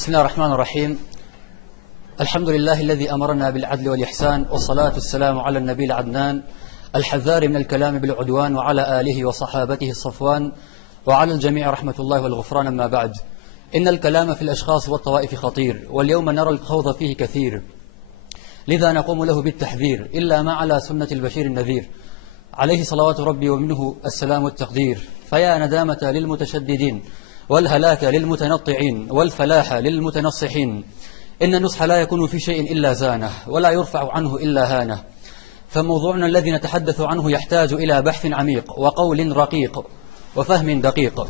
بسم الله الرحمن الرحيم. الحمد لله الذي أمرنا بالعدل والإحسان، والصلاة والسلام على النبي العدنان الحذار من الكلام بالعدوان، وعلى آله وصحابته الصفوان، وعلى الجميع رحمة الله والغفران. أما بعد، إن الكلام في الأشخاص والطوائف خطير، واليوم نرى الخوض فيه كثير، لذا نقوم له بالتحذير، إلا ما على سنة البشير النذير عليه صلوات ربي ومنه السلام والتقدير. فيا ندامة للمتشددين، والهلاك للمتنطعين، والفلاح للمتنصحين. إن النصح لا يكون في شيء إلا زانه، ولا يرفع عنه إلا هانه. فموضوعنا الذي نتحدث عنه يحتاج إلى بحث عميق، وقول رقيق، وفهم دقيق،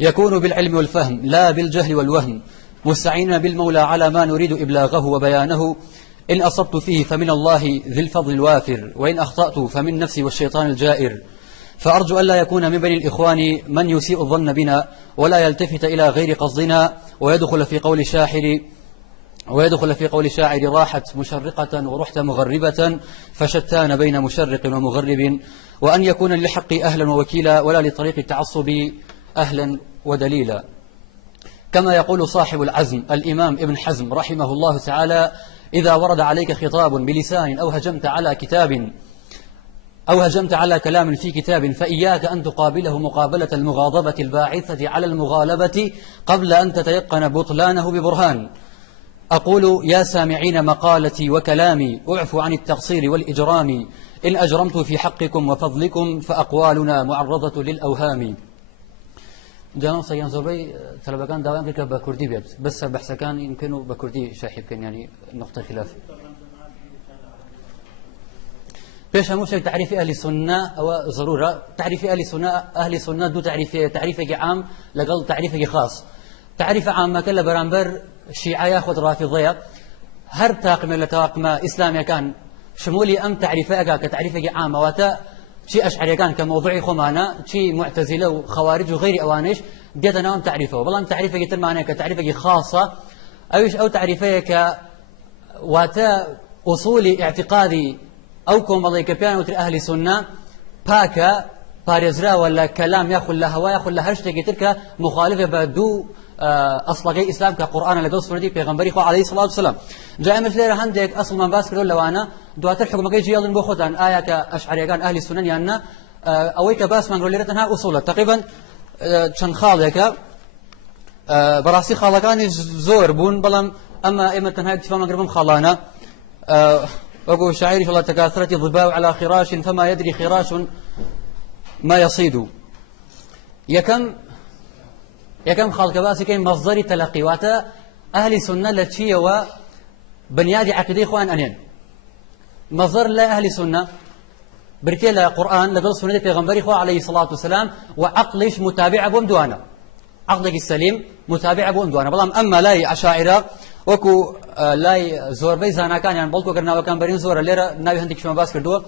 يكون بالعلم والفهم لا بالجهل والوهم، مستعينا بالمولى على ما نريد إبلاغه وبيانه. إن أصبت فيه فمن الله ذي الفضل الوافر، وإن أخطأت فمن نفسي والشيطان الجائر. فأرجو ألا يكون من بني الإخوان من يسيء الظن بنا، ولا يلتفت إلى غير قصدنا، ويدخل في قول شاعر راحت مشرقة ورحت مغربة، فشتان بين مشرق ومغرب. وأن يكون للحق أهلا ووكيلا، ولا لطريق التعصب أهلا ودليلا. كما يقول صاحب العزم الإمام ابن حزم رحمه الله تعالى: إذا ورد عليك خطاب بلسان، أو هجمت على كلام في كتاب، فإياك أن تقابله مقابلة المغاضبة الباعثة على المغالبة، قبل أن تتيقن بطلانه ببرهان. أقول يا سامعين مقالتي وكلامي، أعفوا عن التقصير والإجرام. إن أجرمت في حقكم وفضلكم، فأقوالنا معرضة للأوهام. جانم سيان زوبي طلبكان داوام كده بكردي بيت، بس بحث كان يمكنه بكردي شاحب كان، يعني نقطة خلاف. بيش هموش تعريف أهل السنة أو ضرورة تعريف أهل السنة دو تعريف عام لقل تعريف خاص. تعريف عام كلا برانبر شيعة ياخذ رافضية، هر تاقم لتاقم إسلامي كان شمولي أم تعريفه كتعريف عام، واتا شي أشعري كان كموضوع خمانة، شي معتزلة وخوارج وغير أوانش ديتنا أم تعريفه. والله أم تعريفه تلمانه كتعريفه خاصة أو تعريفه ك واتا أصول اعتقادي أو كم الله كبيان وتر أهل سنة باكا بارزرا، ولا كلام يأخذ له هوا يأخذ له هرشتك تلك مخالفة بدو أصلي إسلام كقرآن لقول سنتي بيغمبري خو عليه الصلاة والسلام. جاء مثل هندك أصل من باس كله لو أنا دوات الحكم كي يجي بخدان آية كأشعري كان أهل السنة يعني أويك باس من روليرتها أصول تقريبا شن خالك براسي خالكاني زور بون بلام، أما إما تنهاي اتفاق مقربهم خالانا. وقول شاعري فلا تكاثرت الظباء على خراش، فما يدري خراش ما يصيد. يكم خالق باسي كاين مصدر تلقي، واتا أهل سنة لتشي وبنيادي عقيدة إخوان أنين مصدر لا أهل سنة بركي لا قرآن لقل سنة پیغمبر إخوة عليه الصلاة والسلام، وعقلش متابع بهم دوانا، عقلك السليم متابع بهم دوانا. بلام أما لاي عشائرة وكو لاي زور بيزانا كان يعني بلكو قرنا وكان برين زور الليرة ناوي هندك شما باس كردوه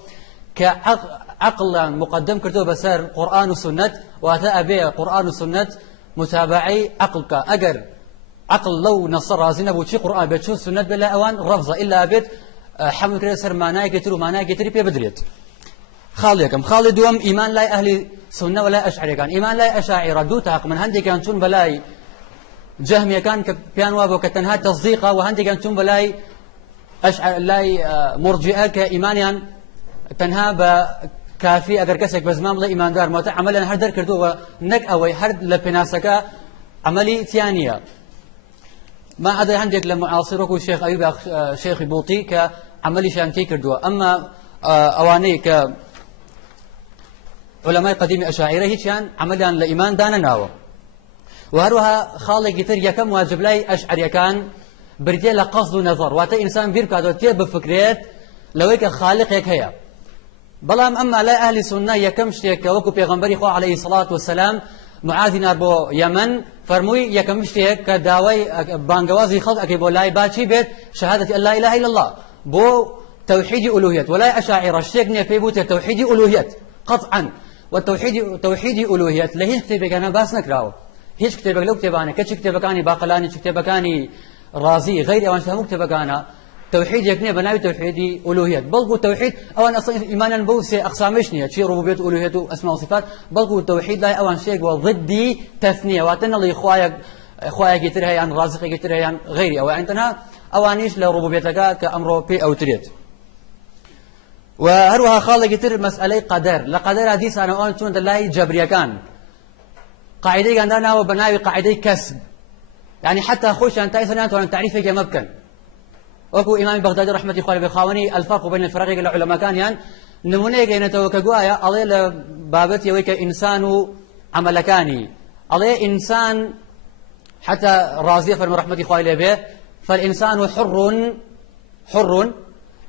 كعقل مقدم كردوه بسار قرآن وسنة، واتا أبي قرآن وسنة متابعي عقلك. أجر عقل لو نصر رازنا بوشي قرآن بتشوف سنة بلا أوان رفضة إلا بيت حمل كده سر معناه كتير ومعناه كتير بيبدريت. خاليكم خالد دوم إيمان لا أهل سنة ولا أشعري كان، إيمان لا أشاعرة دو تاق من هندي كان شون بلاي جهمي كان كبيان وابو كتنها تصديقه، وهندي كان شون بلاي أشعر لاي مرجئة كإيمانيان تنها كافي أجر كسك بزمام لا إيمان دار ما تعملنا هردر كردوه نك أو هرد لبناسك عملي ثانية. ما عدا عندك لمعاصرك الشيخ أيوب شيخ بوطي كعملي شانتي كردوه. أما أواني ك علماء قديم أشاعرة هيك كان عمليا لإيمان دانا ناوى. وهروها خالق كتير يكم واجب لاي أشعر كان بردي لقصد ونظر، واتا إنسان بيركادو تيب بفكريات لويك خالق يكهيا. بلام أما لا أهل سنة يكم شتيك وكو بيغمبري خو عليه الصلاة والسلام معاذ ناربو يمن فرموي يكم شتيك كداوي بانجوازي خلق أكيبو لاي باتشي بيت شهادة أن لا إله إلا الله بو توحيد ألوهيت، ولا أشاعر شتيكني في بوت توحيد ألوهيت قطعا. والتوحيد توحيد ألوهيت لهيش كتابك أنا باس نكراو، هيش كتابك لو كتاباني كتش كتابكاني باقلاني كتابكاني رازي غير أوان فهمو كتابكانا توحيد يكني بناوي توحيد ألوهية. بلغو توحيد أوان أصلا إيمانا بوسي أقسامشنية شيء ربوبية ألوهية أسماء وصفات. بلغو توحيد لا أوان شيء وضدي تثنية، واتنا اللي إخوايا خواه يقتر هيان رازق يقتر هيان غيري أو عندنا أوانيش لربوبيتك كأمره بي أو تريد وهروها خالق يقتر مسألة قدر لقدر حديث أنا أقول تون دلاي جبريا كان قاعدة عندنا وبناوي قاعدة كسب يعني حتى خوش أن تأثنان وأن تعريفك مبكن وكو إمام بغدادي رحمة الله عليه بخاوني الفرق بين الفرق العلماء كان يعني نمونه كأن توكجوايا عليه بابتي ويك إنسان عملكاني عليه إنسان حتى رازية فرم رحمة الله عليه به فالإنسان حر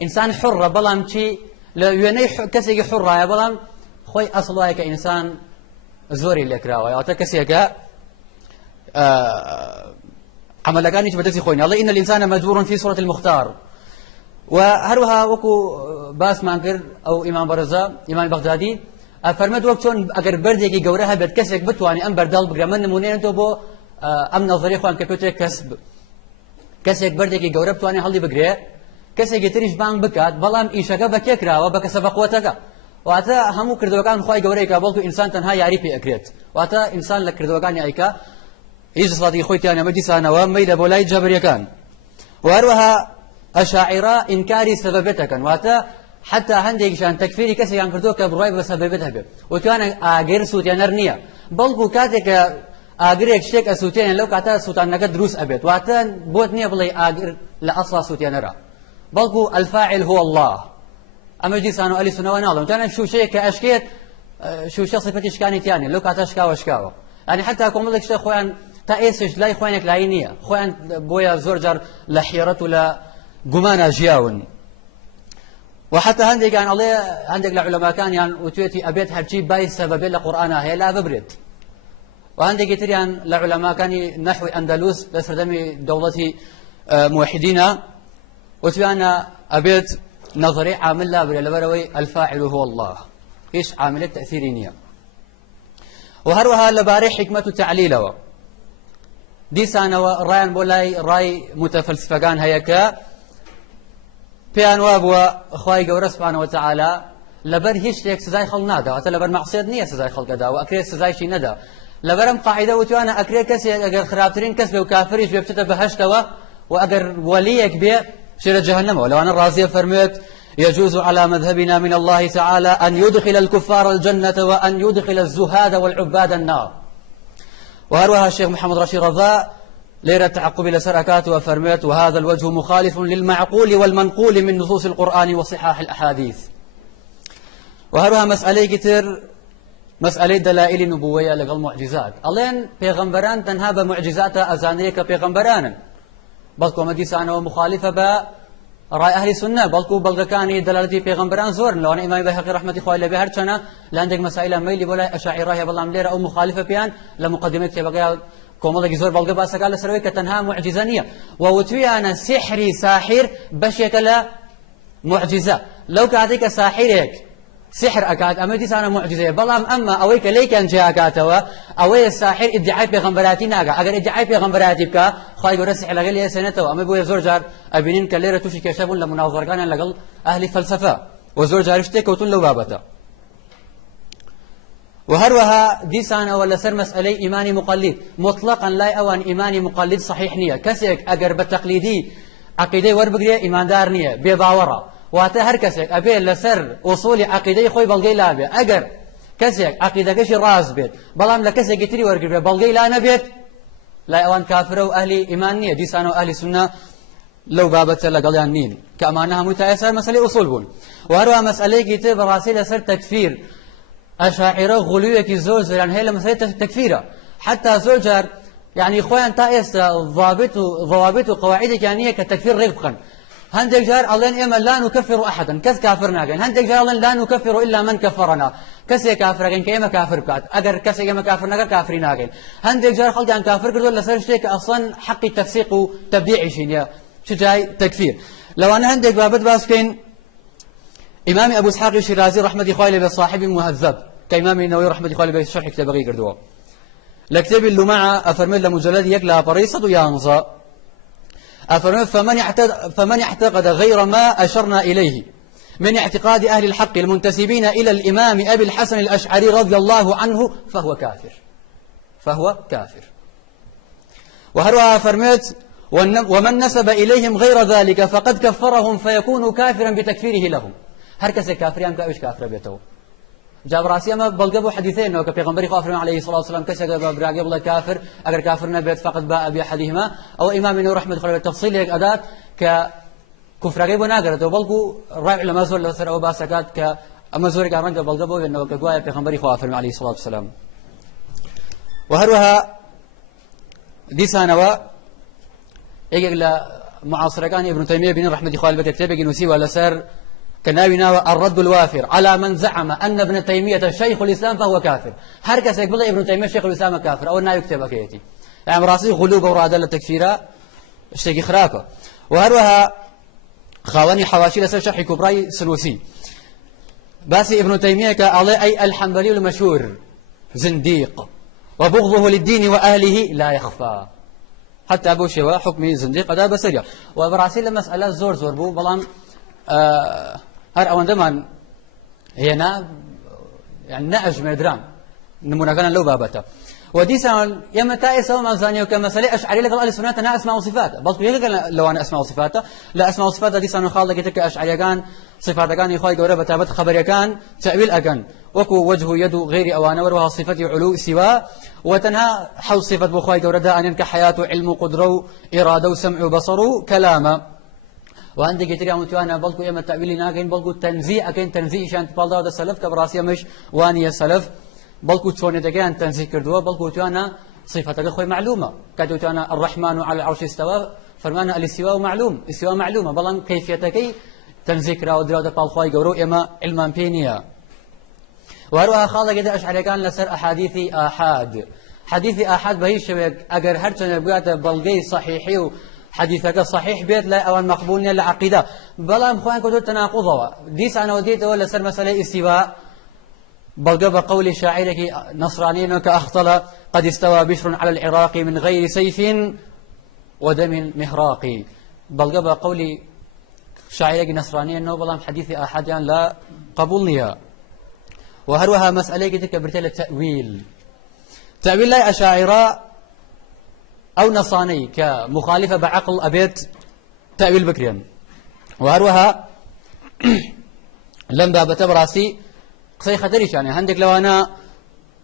إنسان حر بلام شيء ليوني كسي حر يا بلام خوي أصله كإنسان زوري لكراوي أو تكسيك عملكاني بدتي خويني الله إن الإنسان مجبور في صورة المختار وهروها وكو باس مانكر أو إمام برزا إمام بغدادي فرمت وقتون أجر بردي جورها بتكسك بتواني أم بردال بجرمن منين توبو أم نظري خوان كبيوتر كسب كسك بردي جورب تواني هالدي بجري كسك يتريش بان بكات بلام إيشاكا بكيكرا وبكسب قوتك وأتا همو كردوكان خواي جوري كابلكو إنسان تنها يعرف أكريت وأتا إنسان لكردوكان يعيكا يجي صلاة خويتي أنا مجلس أنا وميل بولاي جبريا كان وأروها أشاعرة إنكاري سببتك واتا حتى هنديك شان تكفيري كسي كان كردوك برواي بسببتها به وكان أجر سوتيان نرنيا بلغو كاتك أجر شيك سوتيان لو كاتا سوتان نقد دروس أبيت واتا بوتني بلي أجر لأصلا سوتيان نرى بلغو الفاعل هو الله أما جي سانو ألي سنة وناظم كان شو شيء كأشكيت شو شيء صفتش كانت يعني لو كاتا شكاوة شكاوة يعني حتى أكون لك شيء خوان تأسش لا إخوانك لاينية خوان بويا زورجر لحيرة ولا جمانا جياون وحتى عندك يعني الله عندك العلماء كان يعني وتوتي أبيت هرجي باي سبب القرآن هي لا ببرد وعندك يتري عن العلماء كان نحو أندلس لسردمي دولتي موحدين وتبانا أبيت نظري عامل لا بروي الفاعل هو الله إيش عامل التأثيرينية وهروها لباري حكمة تعليله ديسان رايان بولاي راي متفلسفان هيك بيان وابوا خواي جورا سبحانه وتعالى لبر هيش ليك سزاي خل نادا حتى لبر معصية نية سزاي خل قدا وأكري سزاي شي ندا لبرم قاعدة وتوانا أكري كسي أجر خرابترين كسب وكافريش بيبتدى بهشتوا وأجر وليك بيه شر جهنم ولو أنا الرازية فرميت يجوز على مذهبنا من الله تعالى أن يدخل الكفار الجنة وأن يدخل الزهاد والعباد النار وهروها الشيخ محمد رشيد رضا ليرة تعقب لسركات وفرميت وهذا الوجه مخالف للمعقول والمنقول من نصوص القرآن وصحاح الأحاديث وهروها مسألة كتير مسألة دلائل نبوية لقل معجزات ألين بيغمبران تنها بمعجزات أزانيك بيغمبران بلكو مديسانة ومخالفة رأي أهل السنة بلكو بلغكاني دلالتي بيغمبران زور لو أنا إمام بيهقي رحمة الله عليه بهرشنا لعندك مسائل ميلي ولا أشاعرة هي بالله مليرة أو مخالفة بيان لمقدمتك بقى كومالك زور بلغ باسا قال سروي كتنها معجزانية ووتوي أنا سحري ساحر بشيك لا معجزة لو كاتيك ساحرك سحر أكاد أما ديسانة معجزة بلام أما أويك ليك أن جاء كاتوا أوي الساحر ادعاء بيغمبراتي ناقا أجر ادعاء بيغمبراتي بكا خاي يقول سحر لقل يا سنته أما بويا زور جار أبينين كليرة توشي كشافون لمناظر كان لقل أهل فلسفة وزور جار اشتك وتن لو بابته وهروها ديسانة ولا سر مسألة إيماني مقلد مطلقا لا أوان إيماني مقلد صحيح نية كسيك أجر بالتقليدي عقيدة وربقرية إيمان دار نية بيضاورة واتا هر كسك أبي لسر أصول عقيدة خوي بلغي لا بي أجر كسك عقيدة كشي راز بيت بلام لكسك يتري ورقر بلغي لا نبيت لا أوان كافر وأهل إيمانية ديسان وأهل سنة لو بابت لقليان نين كأمانها متأثر مسألة أصول بون وهروها مسألة كتاب راسي لسر تكفير أشاعرة غلوية زوج يعني هي مسألة تكفيرة حتى زوجر يعني إخوان تأس ضوابط وقواعد يعني كتكفير رغبا هندك جار الله إما لا نكفر أحدا كذ كافرنا جن هندك جار الله لا نكفر إلا من كفرنا كسي كافر جن كيما كافر كات أجر كسي كيما كافرنا كافرين جن هندك جار خلق عن كافر قدر ولا سرشتك أصلا حق التفسيق وتبديع شيء شجاي تكفير لو أنا هندك بابد باسكين إمام أبو إسحاق الشيرازي رحمة الله بصاحب مهذب كإمام النووي رحمة الله بشرح كتاب غير قردوه لكتاب اللي معه أفرمل مجلد يكلا بريصة ويانظى أفرمل فمن اعتقد غير ما أشرنا إليه من اعتقاد أهل الحق المنتسبين إلى الإمام أبي الحسن الأشعري رضي الله عنه فهو كافر وهروها فرميت ومن نسب إليهم غير ذلك فقد كفرهم فيكون كافرا بتكفيره لهم. هر كسي كافريان كأوش كافر بيته. جاب راسي أما بلقبوا حديثين أو كبيغمبري خافر عليه الصلاة والسلام كسي براقب الله كافر أجر كافرنا بيت فقد باء بأحدهما أو إمام نور رحمة الله التفصيل هيك أداة ككفر جيبوا ناقرة وبلقوا راعي لما زور لسر أو باسكات كأما زور كان رنجا بلقبوا إنه كجوايا بيغمبري خافر عليه الصلاة والسلام. وهروها دي سنوات يقول معاصر كان ابن تيمية بن رحمة الله بكتابه جنوسي ولا سر كناوينا الرد الوافر على من زعم أن ابن تيمية شيخ الإسلام فهو كافر. هركس يقول ابن تيمية شيخ الإسلام كافر أو أنه يكتب كيتي يعني راسي غلوب ورادة التكفير اشتكي خرافة. وهروها خواني حواشي لسر شرح كبراي سلوسي باسي ابن تيمية كالله أي الحنبلي المشهور زنديق وبغضه للدين وأهله لا يخفى حتى أبو شوا حكمي زنديق هذا بسريع. وبراسيل المسألة زور بو بلان هر أوان دمان هنا يعني نأج مدران نمونا كان لو بابته ودي سال يوم تائس وما زانيو كمسألة أشعري لك الله سنة أنا أسمع صفاته بس يقول لو أنا أسمع صفاته لا أسمع صفاته دي سال خالد قلت لك أشعري كان صفاته كان يخاي جورة بتابت خبر كان تأويل أكن وكو وجه يد غير أوانه وروها صفة علو سوا وتنها حول صفة بخاي جورة دا أن كحياة علم قدره إرادة وسمع وبصره كلامه وعندي قلت لي أنا بلقوا يوم التأويل ناقين بلقوا تنزيع أكين تنزيع شان تبالده هذا السلف كبراسية مش وانية سلف بلقوا تشوني دقيقة تنزيع كردوه بلقوا توانا صفتك خوي معلومة كادو توانا الرحمن على العرش استوى فرمانا الاستواء معلوم استواء معلومة بلان كيفيتك تنزيع كرا ودراو دقال خوي جورو إما علمان بينيا وهروها خالد قد أشعر كان لسر أحاديث آحاد حديث آحاد بهي الشبك أجر هرتنا بقات بلقي صحيحي حديثك صحيح بيت لا أو مقبول للعقيدة بلا مخوان كنت تناقضوا ديس أنا وديت ولا سر مسألة استواء بلقى بقول شاعرك نصرانيين كأخطل قد استوى بشر على العراق من غير سيف ودم مهراق بلقى بقول شاعرك نصرانيين بلا حديث أحد لا قبولنيها. وهروها مسألة كتك برتل التأويل تأويل لا أشاعرة أو نصاني كمخالفة بعقل أبيت تأويل بكريا. وهروها لم باب تبراسي قصي خطريش يعني عندك لو أنا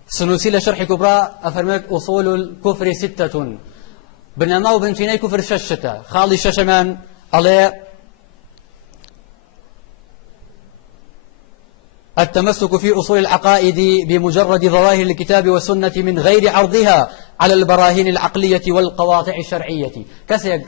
سنوسي لشرح كبرى أفرمك أصول الكفر 6 بنما وبنتيني كفر ششتا خالي الششمان عليه التمسك في أصول العقائد بمجرد ظواهر الكتاب والسنة من غير عرضها على البراهين العقلية والقواطع الشرعية كسيق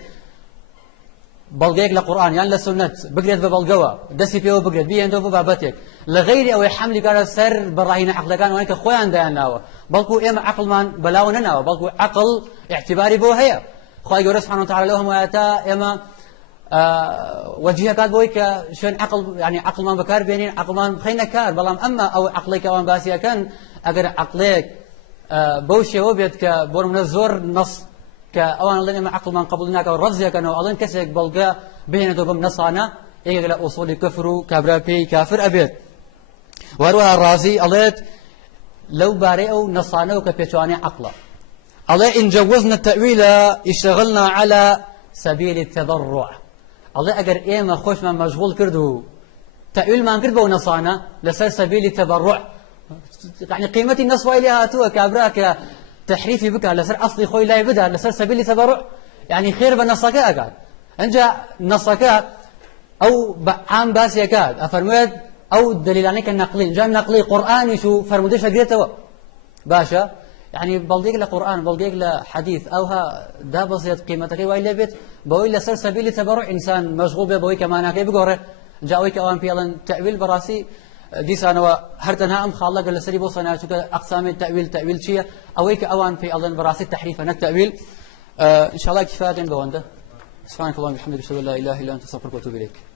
بلغيك لقرآن يعني للسنة بقريت ببلغوا دسي بيو بقريت بيه اندو بابتك لغير أو حمل كار سر براهين عقل كان وانك خوان دانا بلغو إما عقل من بلاوننا بلغو عقل اعتباري بو هي خواهي قرر سبحانه وتعالى لهم وياتا إما وجهه كاد بويك شون عقل يعني عقل ما بكار بينين عقل ما خينا كار بلام أما أو عقلك وان باسيا كان أجر عقلك بوشي وبيت كبور من الزور نص كأوان الله ما عقل ما قبلناك والرزية كانوا أظن كسيك بلقى بين دوبم نصانا يجي أصول كفر كبرابي كافر أبيت. وروها الرازي قالت لو بارئوا نصانا وكبيتواني عقله الله إن جوزنا التأويل اشتغلنا على سبيل التضرع الله أجر إيما خوش من مشغول كردو تأويل ما نكرد ونصانا لسر سبيل التبرع يعني قيمة النص وإليها أتوه كابراك تحريفي بك لسر أصلي خوي لا يبدأ لسر سبيل التبرع يعني خير بنصك أكاد أنجا نصك أو عام باسي أكاد أفرميد أو دليل عنك النقلين جاء نقلي قرآني شو فرمودش أقريته باشا يعني بلديك لقرآن بلديك لحديث أوها دا بسيط قيمتك وإلا بيت بوي لسر سبيل تبرع إنسان مشغول بوي كمانا كي بقوره جاويك أوان بيالن تأويل براسي دي سانوا هرتنها أم خالق لسري بوصنا شو أقسام التأويل شيء أويك أوان في ألن براسي التحريف هناك تأويل إن شاء الله كفاية بونده سبحانك اللهم وبحمدك أشهد أن لا إله إلا أنت أستغفرك وأتوب إليك.